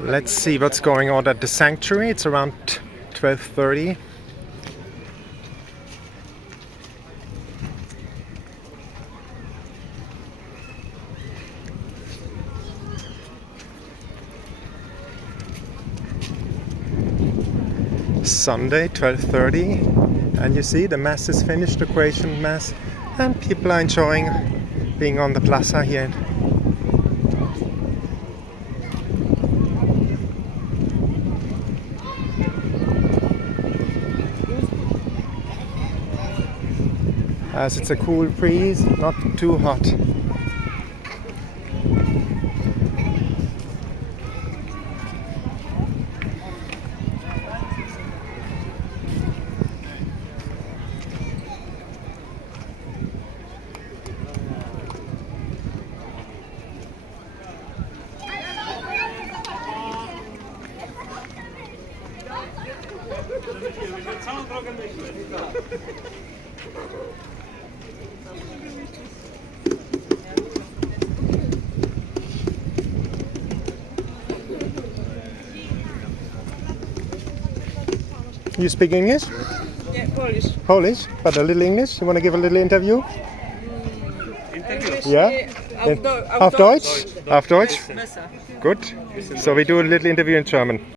Let's see what's going on at the sanctuary. It's around 12:30. Sunday, 12:30, and you see the mass is finished, the Croatian mass, and people are enjoying being on the plaza here. As it's a cool breeze, not too hot. You speak English? Yeah, Polish. Polish? But a little English? You want to give a little interview? English. Yeah? Auf Auf Deutsch? Auf Deutsch? Besser. Good. So we do a little interview in German.